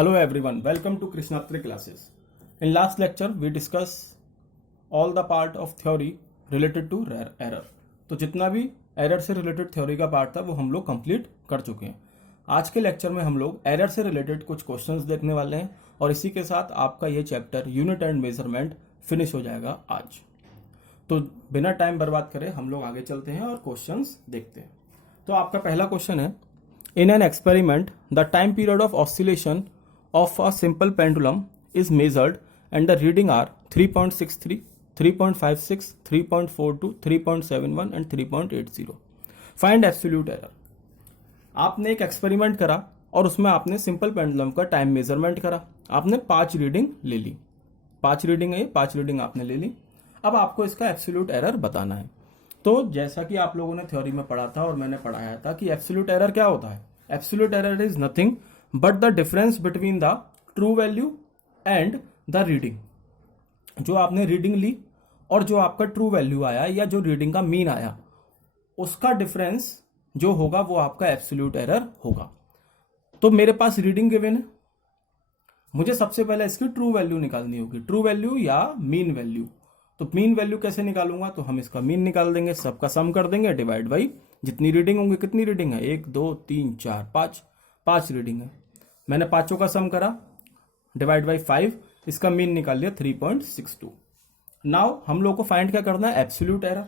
Hello everyone, welcome to Krishnatri classes. In last lecture we discuss all the part of theory related to error. तो जितना भी error से related theory का part था वो हम लोग कंप्लीट कर चुके हैं. आज के लेक्चर में हम लोग एरर से रिलेटेड कुछ क्वेश्चंस देखने वाले हैं और इसी के साथ आपका ये chapter unit and measurement finish हो जाएगा आज. तो बिना टाइम बर्बाद करे हम लोग आगे चलते हैं और क्वेश्चंस देखते हैं. तो आपका पहला क्वेश्चन है, in an experiment the time period of oscillation of a simple pendulum is measured and the reading are 3.63, 3.56, 3.42, 3.71 and 3.80. Find absolute error. आपने एक एक्सपेरिमेंट करा और उसमें आपने सिंपल पेंडुलम का टाइम मेजरमेंट करा. आपने 5 रीडिंग ले ली. 5 रीडिंग है, 5 रीडिंग आपने ले ली. अब आपको इसका एब्सोल्यूट एरर बताना है. तो जैसा कि आप लोगों ने थ्योरी में पढ़ा था और मैंने पढ़ाया था कि एब्सोल्यूट एरर क्या होता है. Absolute error is nothing but the difference between the true value and the reading. जो आपने रीडिंग ली और जो आपका ट्रू वैल्यू आया या जो रीडिंग का मीन आया उसका डिफरेंस जो होगा वो आपका एब्सोल्यूट एरर होगा. तो मेरे पास रीडिंग गिवन है, मुझे सबसे पहले इसकी ट्रू वैल्यू निकालनी होगी. ट्रू वैल्यू या मीन वैल्यू. तो मीन वैल्यू कैसे निकालूंगा, तो हम इसका मीन निकाल देंगे, सबका सम कर देंगे, डिवाइड बाई जितनी रीडिंग होंगी. कितनी रीडिंग है, 1 2 3 4 5, 5 रीडिंग है. मैंने पांचों का सम करा, डिवाइड बाई 5, इसका मीन निकाल लिया 3.62. नाउ हम लोग को फाइंड क्या करना है, एब्सोल्यूट एरर.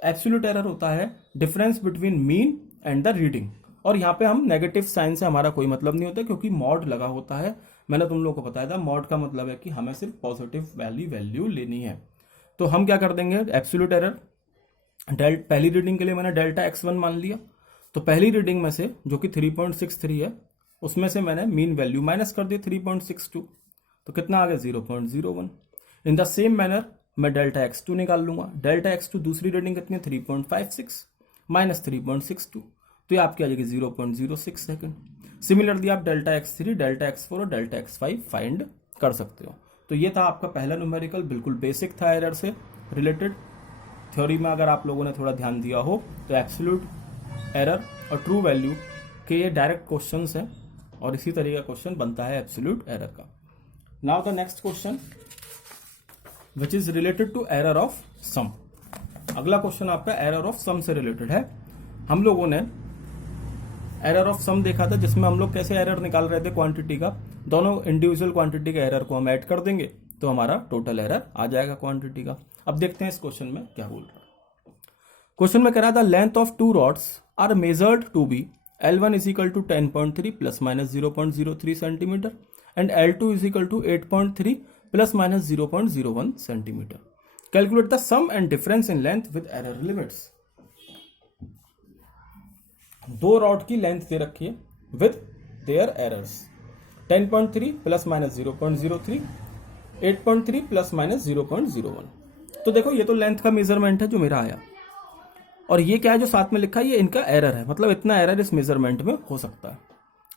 एब्सोल्यूट एरर होता है difference between mean and the reading. और यहाँ पे हम नेगेटिव साइन से हमारा कोई मतलब नहीं होता क्योंकि मॉड लगा होता है. मैंने तुम लोग को बताया था मॉड का मतलब है कि हमें सिर्फ पॉजिटिव वैल्यू लेनी है. तो हम क्या कर देंगे, एब्सोल्यूट एरर पहली रीडिंग के लिए मैंने डेल्टा x1 मान लिया. तो पहली रीडिंग में से जो कि 3.63 है उसमें से मैंने मीन वैल्यू माइनस कर दी 3.62. तो कितना आ गया, 0.01. इन द सेम मैनर मैं डेल्टा x2 निकाल लूंगा. डेल्टा x2 दूसरी रीडिंग कितनी है, 3.56 माइनस 3.62. तो ये आपकी आ जाएगी 0.06 सेकेंड. सिमिलरली आप डेल्टा x3, डेल्टा x4 और डेल्टा x5 फाइंड कर सकते हो. तो ये था आपका पहला न्यूमेरिकल, बिल्कुल बेसिक था एरर से रिलेटेड. थ्योरी में अगर आप लोगों ने थोड़ा ध्यान दिया हो तो एब्सोल्यूट एरर और ट्रू वैल्यू के ये डायरेक्ट क्वेश्चंस हैं और इसी तरह का क्वेश्चन बनता है एब्सोल्यूट एरर का. Now the next question which is related to error of sum. अगला क्वेश्चन आपका एरर ऑफ सम से रिलेटेड है. हम लोगों ने एरर ऑफ सम देखा था जिसमें हम लोग कैसे एरर निकाल रहे थे क्वांटिटी का. दोनों इंडिविजुअल क्वांटिटी के एरर को हम ऐड कर देंगे तो हमारा टोटल एरर आ जाएगा क्वांटिटी का. अब देखते हैं इस क्वेश्चन में क्या बोल रहा है. क्वेश्चन में कह रहा था length of 2 rods are measured to be L1 is equal to 10.3 plus minus 0.03 centimeter and L2 is equal to 8.3 plus minus 0.01 centimeter. Calculate the sum and difference in length with error limits. 2 rod की length दे रखी है with their errors. 10.3 plus minus 0.03, 8.3 plus minus 0.01. तो देखो ये तो length का measurement है जो मेरा आया और ये क्या है जो साथ में लिखा है, ये इनका एरर है. मतलब इतना एरर इस मेजरमेंट में हो सकता है.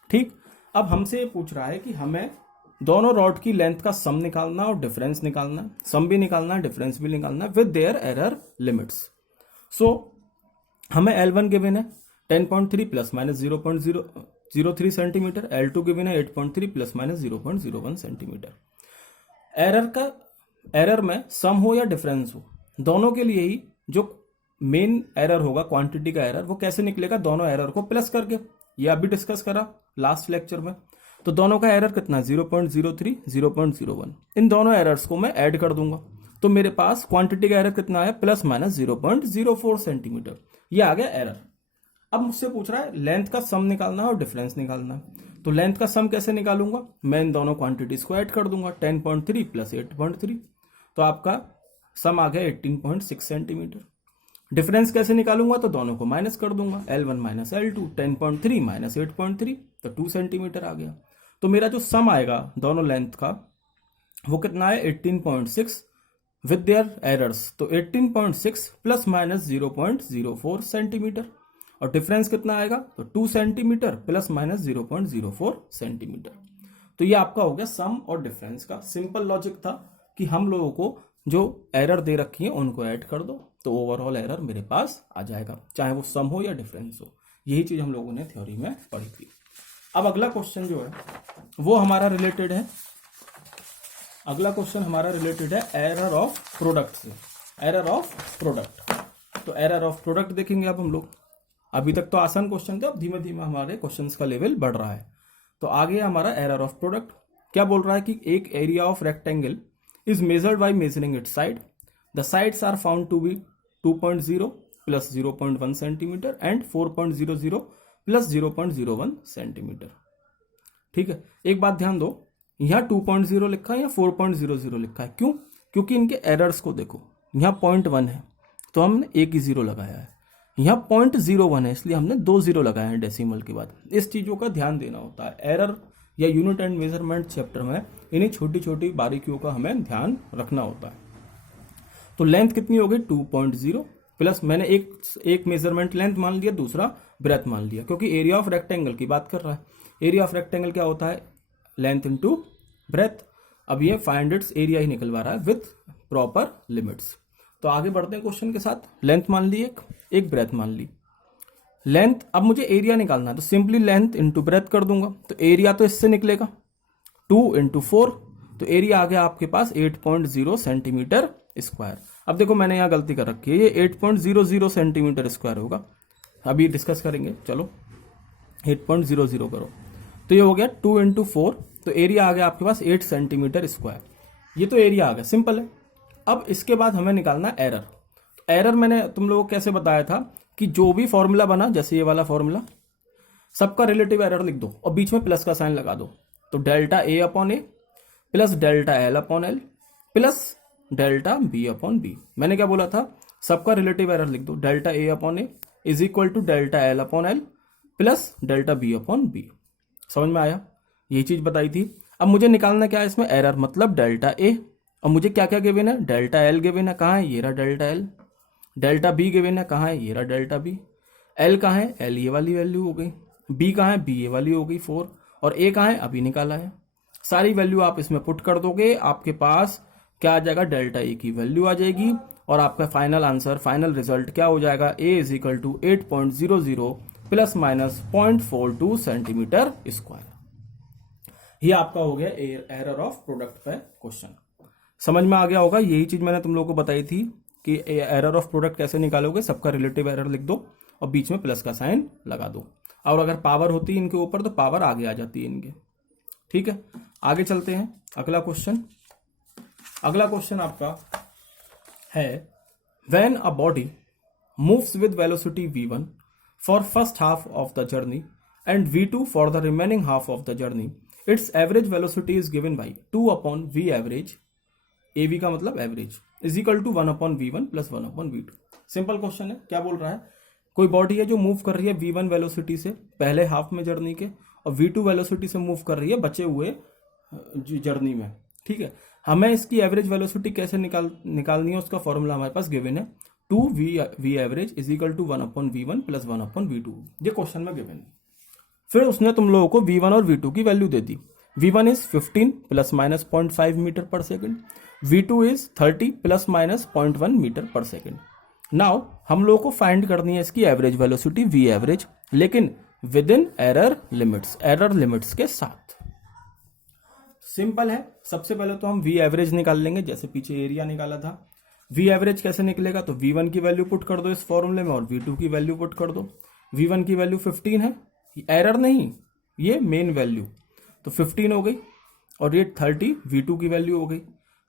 ठीक, अब हमसे ये पूछ रहा है कि हमें दोनों रॉड की लेंथ का सम निकालना और डिफरेंस निकालना. सम भी निकालना है, डिफरेंस भी निकालना है विद देयर एरर लिमिट्स. सो हमें L1 गिवन है 10.3 plus minus 0.003 centimetre, L2 given है 8.3 प्लस माइनस 0.01 सेंटीमीटर. एरर में सम हो या डिफरेंस हो, दोनों के लिए ही जो मेन एरर होगा क्वांटिटी का एरर वो कैसे निकलेगा, दोनों एरर को प्लस करके. ये अभी डिस्कस करा लास्ट लेक्चर में. तो दोनों का एरर कितना, 0.03, 0.01. इन दोनों एरर्स को मैं ऐड कर दूंगा तो मेरे पास क्वांटिटी का एरर कितना है, प्लस माइनस 0.04 सेंटीमीटर. ये आ गया एरर. अब मुझसे पूछ रहा है लेंथ का सम निकालना है और डिफरेंस निकालना है. तो लेंथ का सम कैसे निकालूंगा, मैं इन दोनों क्वांटिटीज को ऐड कर दूंगा. 10.3 प्लस 8.3 तो आपका सम आ गया 18.6 सेंटीमीटर. डिफरेंस कैसे निकालूंगा, तो दोनों को माइनस कर दूंगा, L1 माइनस L2, 10.3 माइनस 8.3 तो 2 सेंटीमीटर आ गया. तो मेरा जो सम आएगा दोनों लेंथ का वो कितना है, 18.6 विद देयर एरर्स. तो 18.6 प्लस माइनस 0.04 सेंटीमीटर और डिफरेंस कितना आएगा, तो 2 सेंटीमीटर प्लस माइनस 0.04 सेंटीमीटर. तो ये आपका हो गया सम और डिफरेंस का. सिंपल लॉजिक था कि हम लोगों को जो एरर दे रखी है उनको ऐड कर दो तो ओवरऑल एरर मेरे पास आ जाएगा, चाहे वो सम हो या डिफरेंस हो. यही चीज हम लोगों ने थ्योरी में पढ़ी थी. अब अगला क्वेश्चन जो है वो हमारा रिलेटेड है, अगला क्वेश्चन हमारा रिलेटेड है एरर ऑफ प्रोडक्ट से, एरर ऑफ प्रोडक्ट। तो एरर ऑफ प्रोडक्ट देखेंगे अब हम लोग। अभी तक तो आसान क्वेश्चन थे, अब धीमे धीमे हमारे क्वेश्चंस का लेवल बढ़ रहा है। तो आगे हमारा एरर ऑफ प्रोडक्ट क्या बोल रहा है कि एक area of rectangle is measured by measuring its side, the sides are found to be 2.0 plus 0.1 centimetre and 4.00 plus 0.01 centimetre. ठीक है, एक बात ध्यान दो, यहाँ 2.0 लिखा है या 4.00 लिखा है, क्यों? क्योंकि इनके एरर्स को देखो, यहाँ 0.1 है तो हमने एक ही जीरो लगाया है, यहाँ 0.01 है इसलिए हमने 2 जीरो लगाए हैं डेसिमल के बाद। इस चीज़ों का ध्यान देना होता है। एरर या यूनिट एंड मेजरमेंट चैप्टर में इन्हीं छोटी छोटी बारीकियों का हमें ध्यान रखना होता है। तो लेंथ कितनी हो गई 2.0 प्लस मैंने एक मेजरमेंट लेंथ मान लिया, दूसरा ब्रेथ मान लिया, क्योंकि एरिया ऑफ रेक्टेंगल की बात कर रहा है। एरिया ऑफ रेक्टेंगल क्या होता है? Length into breadth. अब ये फाइंड इट्स एरिया ही निकलवा रहा है विथ प्रॉपर लिमिट्स। तो आगे बढ़ते हैं क्वेश्चन के साथ। लेंथ मान ली, एक ब्रेथ मान ली। लेंथ, अब मुझे एरिया निकालना है तो सिंपली लेंथ इंटू ब्रेथ कर दूंगा, तो एरिया तो इससे निकलेगा 2 इंटू 4, तो एरिया आ गया आपके पास 8.0 सेंटीमीटर स्क्वायर। अब देखो मैंने यहाँ गलती कर रखी है, ये 8.00 सेंटीमीटर स्क्वायर होगा, अभी डिस्कस करेंगे। चलो 8.00 करो, तो ये हो गया 2 इंटू 4, तो एरिया आ गया आपके पास 8 सेंटीमीटर स्क्वायर। ये तो एरिया आ गया, सिंपल है। अब इसके बाद हमें निकालना एरर। एरर मैंने तुम लोगों को कैसे बताया था कि जो भी फॉर्मूला बना, जैसे ये वाला फॉर्मूला, सबका रिलेटिव एरर लिख दो और बीच में प्लस का साइन लगा दो। तो delta A upon A plus delta L upon L plus delta B upon B. मैंने क्या बोला था? सबका रिलेटिव एरर लिख दो, delta A upon A is equal to delta L upon L plus delta B upon B. समझ में आया? यही चीज बताई थी। अब मुझे निकालना क्या है इसमें? एरर मतलब डेल्टा ए। और मुझे क्या क्या गिवन है? डेल्टा एल गिवन है, कहाँ है? ये रहा delta L. Delta be given है, कहाँ है? ये रहा डेल्टा बी। एल कहाँ है? एल ये वाली वैल्यू हो गई। बी कहाँ है? बी ये वाली हो गई 4। और ए कहाँ है? अभी निकाला है। सारी वैल्यू आप इसमें पुट कर दोगे, आपके पास क्या आ जाएगा? डेल्टा ए की वैल्यू आ जाएगी और आपका फाइनल आंसर, फाइनल रिजल्ट क्या हो जाएगा? A is equal to 8.00 plus minus 0.42 centimetre square. ये आपका हो गया एरर ऑफ प्रोडक्ट पे क्वेश्चन। समझ में आ गया होगा। यही चीज मैंने तुम लोगों को बताई थी कि एरर ऑफ प्रोडक्ट कैसे निकालोगे। सबका रिलेटिव एरर लिख दो और बीच में प्लस का साइन लगा दो, और अगर पावर होती है इनके ऊपर तो पावर आगे आ जाती है इनके। ठीक है, आगे चलते हैं। अगला क्वेश्चन, अगला क्वेश्चन आपका है when a body moves with velocity v1 for first half of the journey and v2 for the remaining half of the journey, it's average velocity is given by 2 upon v average, AV का मतलब average, is equal to 1 upon v1 plus 1 upon v2। Simple question है। क्या बोल रहा है? कोई body है जो मूव कर रही है v1 वेलोसिटी से पहले हाफ में जर्नी के, और v2 वेलोसिटी से मूव कर रही है बचे हुए जर्नी में। ठीक है, हमें इसकी एवरेज वेलोसिटी कैसे निकालनी है? उसका फॉर्मूला हमारे पास गिवन है, 2v average is equal to 1 upon v1 plus 1 upon v2। ये क्वेश्चन में गिवन है। फिर उसने तुम लोगों को v1 और v2 की वैल्यू दे दी। v1 is 15 plus minus 0.5 metre per second, v2 is 30 plus minus 0.1 metre per second. Now हम लोगों को फाइंड करनी है इसकी एवरेज वेलोसिटी v एवरेज, लेकिन विद इन एरर लिमिट्स के साथ। सिंपल है। सबसे पहले तो हम v एवरेज निकाल लेंगे, जैसे पीछे एरिया निकाला था। v एवरेज कैसे निकलेगा? तो v1 की वैल्यू पुट कर दो इस फॉर्मूले में और v2 की वैल्यू पुट कर दो। v1 की वैल्यू 15 है, एरर नहीं, ये मेन वैल्यू, तो 15 हो गई, और ये 30 v2 की वैल्यू हो गई।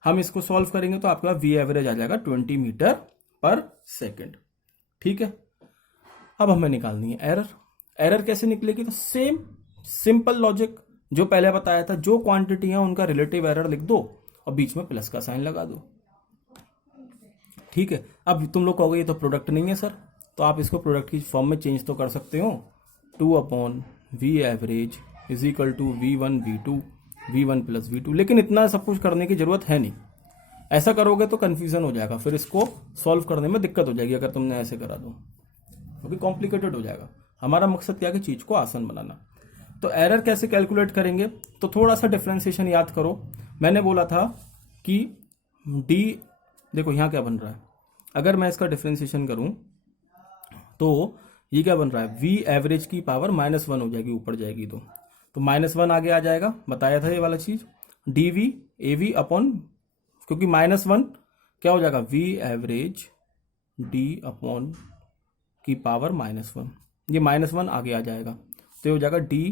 हम इसको सॉल्व करेंगे तो आपका v एवरेज आ जाएगा 20 मीटर पर सेकेंड। ठीक है, अब हमें निकालनी है एरर। एरर कैसे निकलेगी? तो सेम सिंपल लॉजिक जो पहले बताया था, जो क्वांटिटी है उनका रिलेटिव एरर लिख दो और बीच में प्लस का साइन लगा दो। ठीक है, अब तुम लोग कहोगे ये तो प्रोडक्ट नहीं है सर, तो आप इसको प्रोडक्ट की फॉर्म में चेंज तो कर सकते हो। 2 upon v average is equal to v1 v2 v1 plus v2, लेकिन इतना सब कुछ करने की जरूरत है नहीं। ऐसा करोगे तो कंफ्यूजन हो जाएगा, फिर इसको सॉल्व करने में दिक्कत हो जाएगी अगर तुमने ऐसे करा दो, क्योंकि कॉम्प्लिकेटेड हो जाएगा। हमारा मकसद क्या है कि चीज को आसान बनाना। तो एरर कैसे कैलकुलेट करेंगे? तो थोड़ा सा डिफरेंशिएशन याद करो। मैंने बोला था कि d, देखो यहाँ क्या बन रहा है, अगर मैं इसका डिफरेंशिएशन करूं तो ये क्या बन रहा है? v एवरेज की पावर -1 हो जाएगी, ऊपर जाएगी तो तो -1 आगे आ जाएगा, बताया था ये वाला चीज। dv av अपॉन, क्योंकि -1 क्या हो जाएगा, v एवरेज d अपॉन की पावर -1, ये -1 आगे आ जाएगा, तो ये हो जाएगा d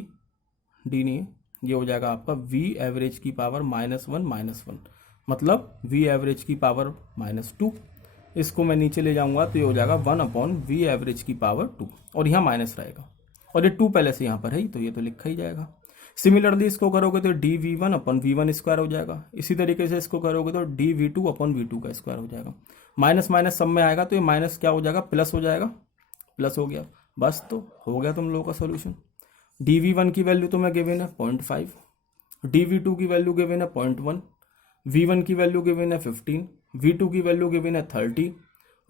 नहीं है, ये हो जाएगा आपका v एवरेज की पावर -1, मतलब v एवरेज की पावर -2। इसको मैं नीचे ले जाऊंगा तो ये हो जाएगा 1 अपॉन वी एवरेज की पावर 2, और यहाँ माइनस रहेगा, और ये 2 पहले से यहाँ पर है तो ये तो लिखा ही जाएगा। सिमिलरली इसको करोगे तो D V one upon V one square हो जाएगा। इसी तरीके से इसको करोगे तो D V two upon V two का स्क्वायर हो जाएगा। माइनस माइनस सब में आएगा तो ये माइनस क्या हो जाएगा, प्लस हो जाएगा, प्लस हो गया, बस तो हो गया तुम लोगों का सोल्यूशन। डी वी वन की वैल्यू तो मैं गिवन है 0.5, डी वी टू की वैल्यू गिवन है 0.1, वी वन की वैल्यू गिवन है 15, वी टू की वैल्यू गिवन है 30,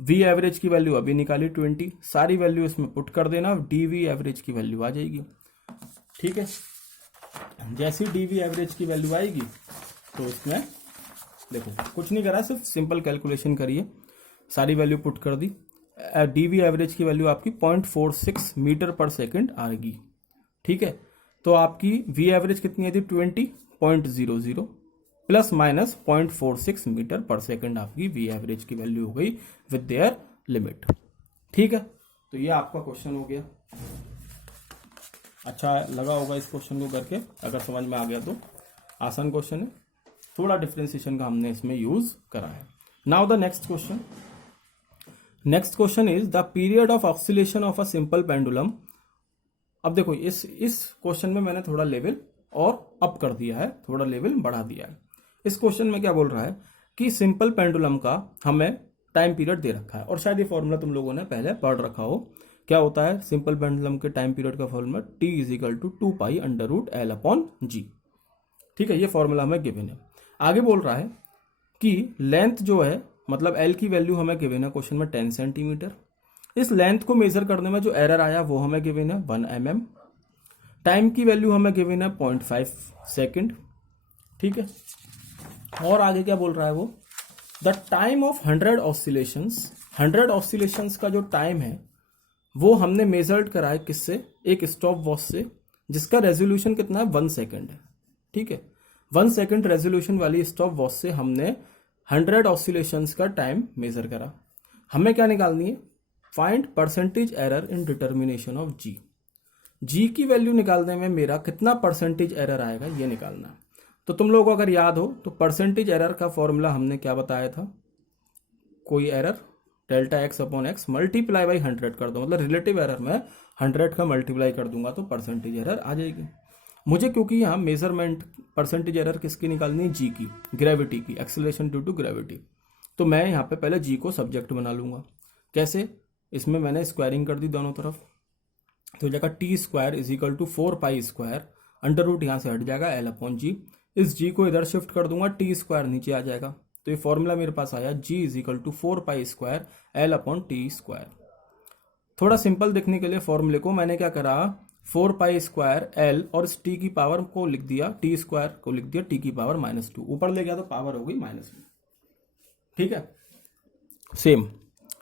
वी एवरेज की वैल्यू अभी निकाली 20, सारी वैल्यू इसमें पुट कर देना, डी वी एवरेज की वैल्यू आ जाएगी। ठीक है, जैसी डी वी एवरेज की वैल्यू आएगी तो इसमें देखो कुछ नहीं करा, सिर्फ सिंपल कैलकुलेशन करिए, सारी वैल्यू पुट कर दी। डी वी एवरेज की वैल्यू आपकी 0.46 मीटर पर सेकंड आएगी। ठीक है, तो आपकी वी एवरेज कितनी आई थी 20.00 प्लस माइनस 0.46 मीटर पर सेकंड आपकी वी एवरेज की वैल्यू हो गई विद देयर लिमिट। ठीक है, तो ये आपका क्वेश्चन हो गया। अच्छा लगा होगा इस क्वेश्चन को करके, अगर समझ में आ गया तो आसान क्वेश्चन है, थोड़ा डिफरेंशिएशन का हमने इसमें यूज करा है। Now the next question, next question is the period of oscillation of a simple pendulum. अब देखो इस क्वेश्चन में मैंने थोड़ा लेवल और अप कर दिया है, थोड़ा लेवल बढ़ा दिया है। इस क्वेश्चन में क्या बोल रहा है कि सिंपल पेंडुलम का हमें टाइम पीरियड दे रखा है, और शायद ये फॉर्मूला तुम लोगों ने पहले पढ़ रखा हो। क्या होता है सिंपल पेंडुलम के टाइम पीरियड का formula, t is equal to 2 pi under root L upon G. ठीक है, ये फॉर्मूला हमें गिवन है। आगे बोल रहा है कि लेंथ जो है, मतलब एल की वैल्यू हमें गिवन है क्वेश्चन में 10 सेंटीमीटर। इस लेंथ को मेजर करने में जो एरर आया वो हमें गिवन है 1 mm। टाइम की वैल्यू हमें गिवन है 0.5 सेकेंड। ठीक है, और आगे क्या बोल रहा है वो, the time of 100 oscillations, 100 oscillations का जो टाइम है वो हमने मेजर्ड करा है किससे, एक स्टॉप वॉच से, जिसका रेजोल्यूशन कितना है 1 सेकेंड है। ठीक है, 1 सेकेंड रेजोल्यूशन वाली स्टॉप वॉच से हमने 100 ऑसिलेशंस का टाइम मेजर करा। हमें क्या निकालनी है, find percentage error in determination of G. G की वैल्यू निकालने में मेरा कितना परसेंटेज एरर आएगा ये निकालना है। तो तुम लोगों को अगर याद हो तो परसेंटेज एरर का फॉर्मूला हमने क्या बताया था, कोई error delta x upon x multiply by 100 कर दो, मतलब रिलेटिव एरर में 100 का मल्टीप्लाई कर दूंगा तो परसेंटेज एरर आ जाएगी। मुझे क्योंकि यहाँ मेजरमेंट परसेंटेज एरर किसकी निकालनी है, जी की, ग्रेविटी की, एक्सेलरेशन ड्यू टू ग्रेविटी। तो मैं यहाँ पे पहले जी को सब्जेक्ट बना लूंगा। कैसे, इसमें मैंने स्क्वायरिंग कर दी दोनों तरफ, तो जगह T square is equal to 4 pi square, under root यहाँ से हट जाएगा एल अपॉन जी। इस जी को इधर शिफ्ट कर दूंगा, टी स्क्वायर नीचे आ जाएगा, तो ये फॉर्मूला मेरे पास आया G is equal to 4 pi square L upon T square. थोड़ा सिंपल दिखने के लिए फॉर्मूले को मैंने क्या करा, 4 पाई स्क्वायर एल और इस टी की पावर को लिख दिया, टी स्क्वायर को लिख दिया टी की पावर -2, ऊपर ले गया तो पावर हो गई -2। ठीक है, सेम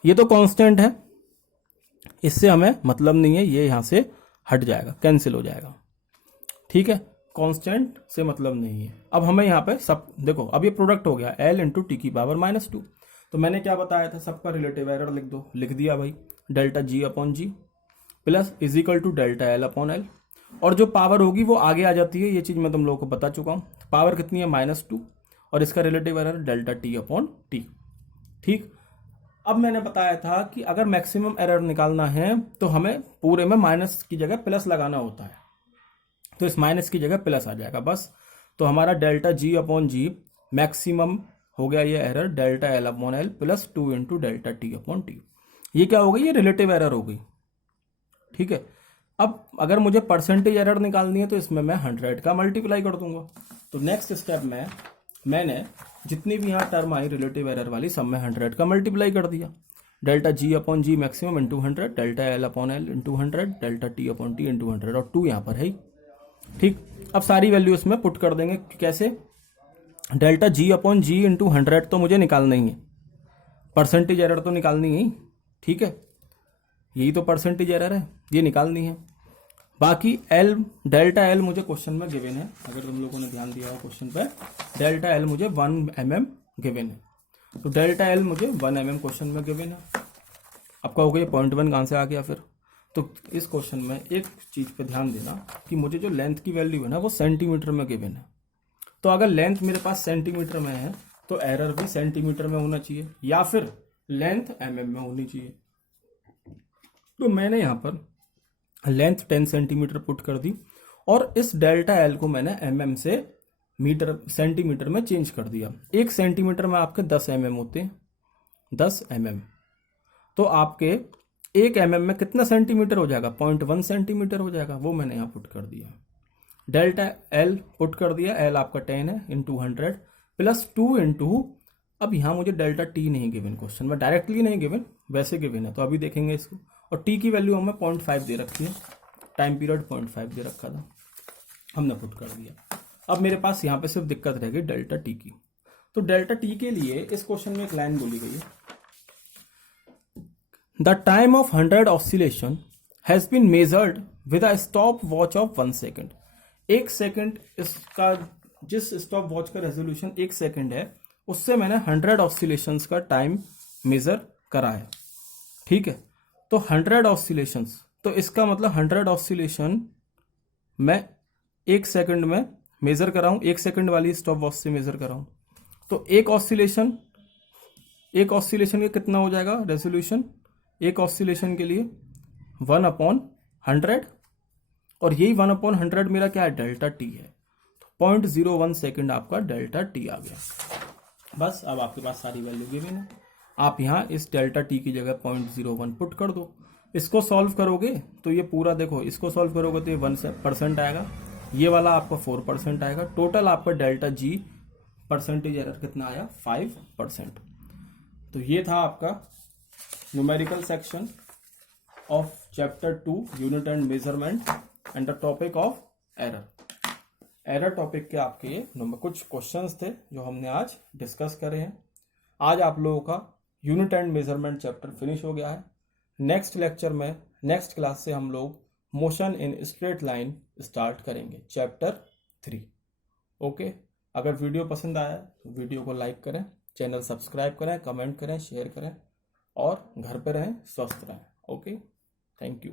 ये तो कांस्टेंट है, इससे हमें मतलब नहीं है, ये यहां से हट जाएगा, कैंसिल हो जाएगा। ठीक है, कांस्टेंट से मतलब नहीं है। अब हमें यहाँ पे सब देखो, अब ये प्रोडक्ट हो गया एल इंटू टी की पावर -2। तो मैंने क्या बताया था, सबका रिलेटिव एरर लिख दो, लिख दिया भाई, delta G upon G plus is equal to delta L upon L, और जो पावर होगी वो आगे आ जाती है, ये चीज मैं तुम लोगों को बता चुका हूँ। पावर कितनी है -2, और इसका relative error delta T upon T. ठीक, अब मैंने बताया था कि अगर मैक्सिमम एरर निकालना है तो हमें पूरे में माइनस की जगह प्लस लगाना होता है, तो इस माइनस की जगह प्लस आ जाएगा बस। तो हमारा delta G upon G maximum हो गया ये error delta L upon L plus 2 into delta T upon T. ये क्या हो गई, ये रिलेटिव एरर हो गई। ठीक है, अब अगर मुझे परसेंटेज एरर निकालनी है तो इसमें मैं 100 का मल्टीप्लाई कर दूंगा। तो नेक्स्ट स्टेप में मैंने जितनी भी यहाँ टर्म आई रिलेटिव एरर वाली, सब में 100 का मल्टीप्लाई कर दिया। Delta G upon G maximum into 100, delta L upon L into 100, delta T upon T into 100, और 2 यहाँ पर है। ठीक, अब सारी वैल्यू इसमें पुट कर देंगे। कैसे, डेल्टा जी अपॉन जी इंटू 100 तो मुझे निकालना ही है, परसेंटेज एरर तो निकालनी है। ठीक है, यही तो परसेंटेज एरर है, ये निकालनी है। बाकी एल, डेल्टा एल मुझे क्वेश्चन में गिवन है, अगर तुम लोगों ने ध्यान दिया हो क्वेश्चन पे, डेल्टा एल मुझे 1 mm गिवन है। तो डेल्टा एल मुझे 1 mm क्वेश्चन में गिवन है। अब कहोगे 0.1 कहाँ से आ गया फिर? तो इस क्वेश्चन में एक चीज़ पे ध्यान देना कि मुझे जो लेंथ की वैल्यू है ना वो सेंटीमीटर में गिवन है। तो अगर लेंथ मेरे पास सेंटीमीटर में है तो एरर भी सेंटीमीटर में होना चाहिए, या फिर लेंथ mm में होनी चाहिए। तो मैंने यहाँ पर लेंथ 10 सेंटीमीटर पुट कर दी और इस डेल्टा एल को मैंने mm से मीटर सेंटीमीटर में चेंज कर दिया। 1 सेंटीमीटर में आपके 10 mm होते हैं, 10 mm। तो आपके 1 mm में कितना सेंटीमीटर हो जाएगा? 0.1 सेंटीमीटर हो जाएगा, वो मैंने यहाँ पुट कर दिया। डेल्टा एल पुट कर दिया, एल आपका 10 है इंटू 100 प्लस 2 इंटू, अब यहाँ मुझे डेल्टा टी नहीं गिवन क्वेश्चन में, डायरेक्टली नहीं गिवन, वैसे गिवन है, तो अभी देखेंगे इसको। और टी की वैल्यू हमें 0.5 दे रखी है, टाइम पीरियड 0.5 दे रखा था, हमने पुट कर दिया। अब मेरे पास यहाँ पे सिर्फ दिक्कत रहेगी डेल्टा टी की। तो डेल्टा टी के लिए इस क्वेश्चन में एक लाइन बोली गई है, the time of 100 oscillation has been measured with a stop watch of 1 second. 1 second इसका, जिस स्टॉप वॉच का रेजोल्यूशन 1 सेकेंड है, उससे मैंने 100 ऑसिलेशंस का टाइम मेजर करा है। ठीक है, तो 100 ऑसिलेशंस, तो इसका मतलब 100 ऑसिलेशन मैं 1 सेकंड में मेजर कर रहा हूं, 1 सेकंड वाली स्टॉप वॉच से मेजर कर रहा हूं। तो एक ऑसिलेशन के कितना हो जाएगा रेजोल्यूशन? एक ऑसिलेशन के लिए 1/100, और यही 1/100 मेरा क्या है? डेल्टा टी है। तो 0.01 सेकेंड आपका डेल्टा टी आ गया। बस अब आपके पास सारी वैल्यू गिवन है, आप यहाँ इस डेल्टा टी की जगह 0.01 पुट कर दो। इसको सॉल्व करोगे तो ये पूरा देखो, इसको सॉल्व करोगे तो ये 1% आएगा, ये वाला आपका 4% आएगा। टोटल आपका डेल्टा जी परसेंटेज एरर कितना आया? 5%। तो ये था आपका numerical section of chapter 2 unit and measurement and the topic of error. Error topic के आपके ये कुछ क्वेश्चंस थे जो हमने आज डिस्कस करे हैं। आज आप लोगों का unit and measurement chapter finish हो गया है। नेक्स्ट लेक्चर में, नेक्स्ट क्लास से हम लोग motion in straight line start करेंगे, चैप्टर 3। ओके, अगर वीडियो पसंद आया तो वीडियो को लाइक करें, चैनल सब्सक्राइब करें, कमेंट करें, शेयर करें और घर पे रहें, स्वस्थ रहें। Okay, thank you.